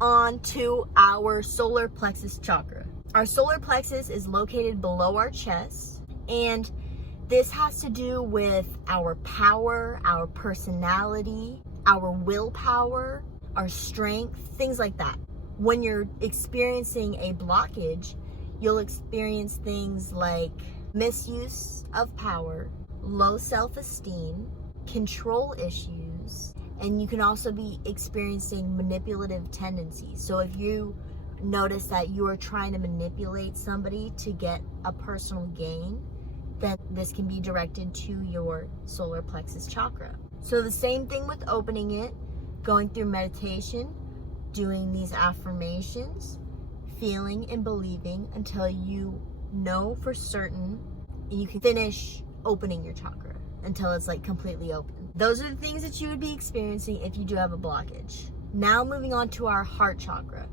on to our solar plexus chakra. Our solar plexus is located below our chest, and this has to do with our power, our personality, our willpower, our strength, things like that. When you're experiencing a blockage, you'll experience things like misuse of power, low self-esteem, control issues, and you can also be experiencing manipulative tendencies. So if you notice that you are trying to manipulate somebody to get a personal gain, then this can be directed to your solar plexus chakra. So the same thing with opening it, going through meditation, doing these affirmations, feeling and believing until you know for certain, and you can finish opening your chakra until it's like completely open. Those are the things that you would be experiencing if you do have a blockage. Now moving on to our heart chakra.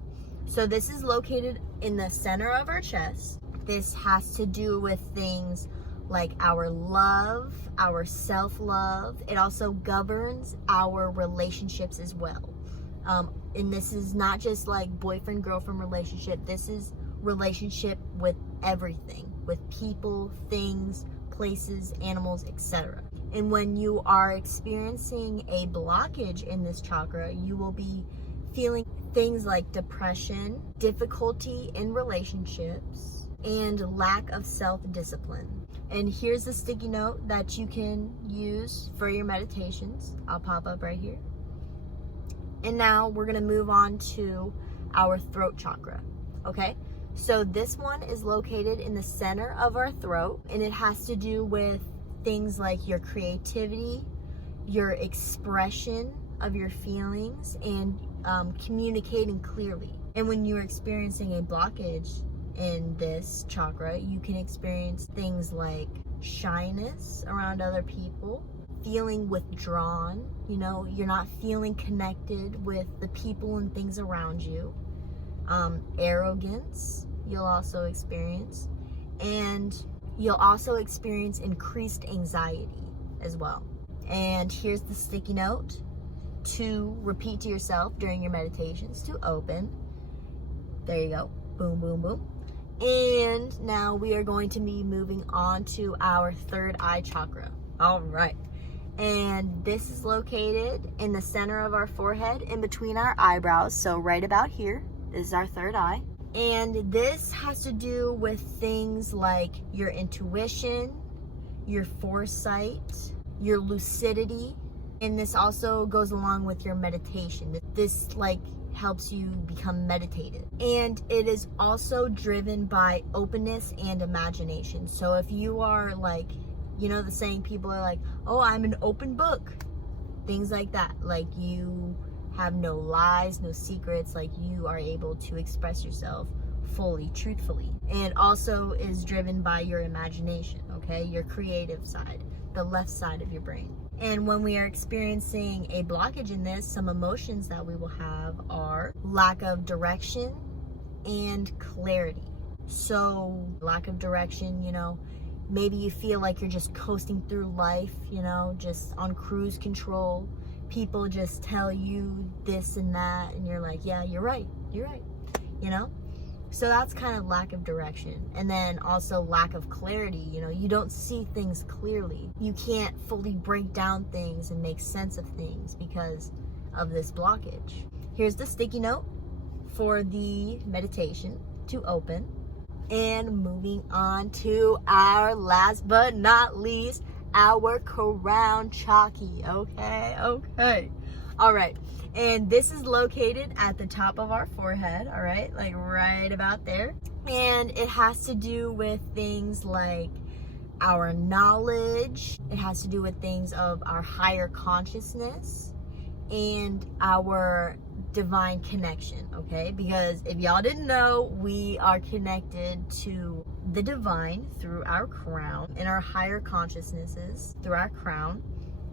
So this is located in the center of our chest. This has to do with things like our love, our self-love. It also governs our relationships as well. And this is not just like boyfriend-girlfriend relationship. This is relationship with everything, with people, things, places, animals, etc. And when you are experiencing a blockage in this chakra, you will be feeling things like depression, difficulty in relationships, and lack of self-discipline. And here's a sticky note that you can use for your meditations. I'll pop up right here. And now we're gonna move on to our throat chakra, okay? So this one is located in the center of our throat, and it has to do with things like your creativity, your expression of your feelings, and communicating clearly. And when you're experiencing a blockage in this chakra, you can experience things like shyness around other people, feeling withdrawn, you're not feeling connected with the people and things around you. Arrogance, you'll also experience. And you'll also experience increased anxiety as well. And here's the sticky note to repeat to yourself during your meditations to open. There you go. Boom, boom, boom. And now we are going to be moving on to our third eye chakra. All right. And this is located in the center of our forehead, in between our eyebrows. So right about here, this is our third eye. And this has to do with things like your intuition, your foresight, your lucidity. And this also goes along with your meditation. This helps you become meditative. And it is also driven by openness and imagination. So if you are the saying, people are like, oh, I'm an open book. Things like that. Like you have no lies, no secrets. Like you are able to express yourself fully, truthfully. And also is driven by your imagination, okay? Your creative side, the left side of your brain. And when we are experiencing a blockage in this, some emotions that we will have are lack of direction and clarity. So lack of direction, maybe you feel like you're just coasting through life, just on cruise control. People just tell you this and that, and you're like, yeah, you're right, So that's kind of lack of direction. And then also lack of clarity, you don't see things clearly. You can't fully break down things and make sense of things because of this blockage. Here's the sticky note for the meditation to open. And moving on to our last but not least, our crown chakra. Okay. All right. And this is located at the top of our forehead, all right? Like right about there. And it has to do with things like our knowledge. It has to do with things of our higher consciousness and our divine connection, okay? Because if y'all didn't know, we are connected to the divine through our crown, and our higher consciousnesses through our crown,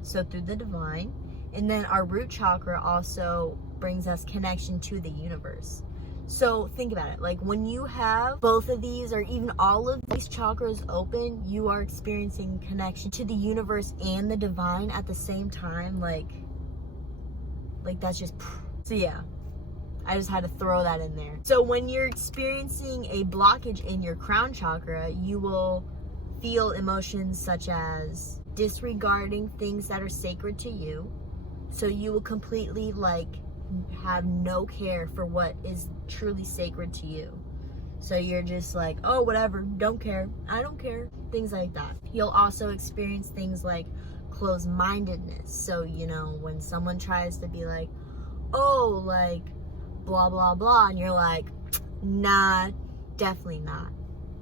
so through the divine. And then our root chakra also brings us connection to the universe. So think about it, like when you have both of these or even all of these chakras open, you are experiencing connection to the universe and the divine at the same time. Like that's just, so yeah, I just had to throw that in there. So when you're experiencing a blockage in your crown chakra, you will feel emotions such as disregarding things that are sacred to you. So you will completely like have no care for what is truly sacred to you. So you're just like, oh, whatever, don't care, I don't care, things like that. You'll also experience things like closed-mindedness. So, you know, when someone tries to be like, oh, like, blah, blah, blah, and you're like, nah, definitely not.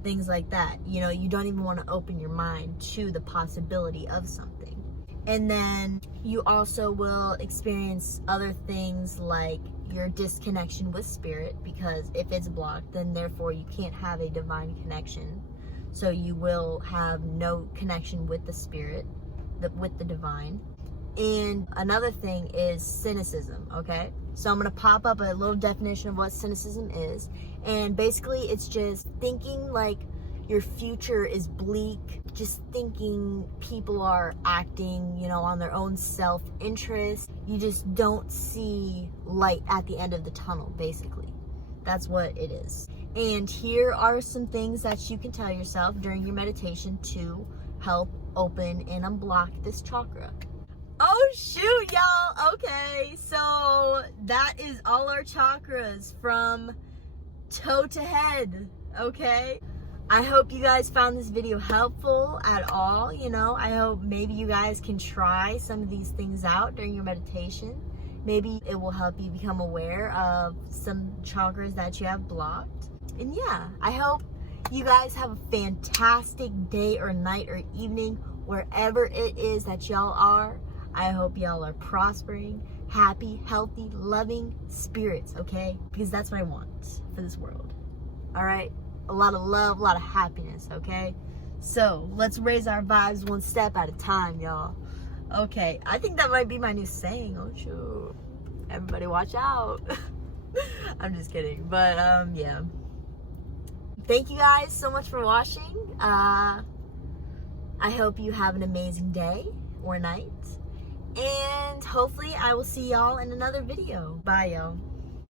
Things like that. You know, you don't even want to open your mind to the possibility of something. And then you also will experience other things like your disconnection with spirit, because if it's blocked, then therefore you can't have a divine connection. So you will have no connection with the spirit, with the divine. And another thing is cynicism, okay? So I'm going to pop up a little definition of what cynicism is. And basically it's just thinking like your future is bleak, just thinking people are acting, you know, on their own self-interest. You just don't see light at the end of the tunnel, basically. That's what it is. And here are some things that you can tell yourself during your meditation to help open and unblock this chakra. Oh shoot, y'all. Okay, so that is all our chakras from toe to head, okay? I hope you guys found this video helpful at all. You know, I hope maybe you guys can try some of these things out during your meditation. Maybe it will help you become aware of some chakras that you have blocked. And yeah, I hope you guys have a fantastic day or night or evening, wherever it is that y'all are. I hope y'all are prospering, happy, healthy, loving spirits, okay? Because that's what I want for this world. All right? A lot of love, a lot of happiness, okay? So let's raise our vibes one step at a time, y'all. Okay, I think that might be my new saying. Oh, shoot. Everybody watch out. I'm just kidding. But, yeah. Thank you guys so much for watching. I hope you have an amazing day or night. And hopefully I will see y'all in another video. Bye, y'all.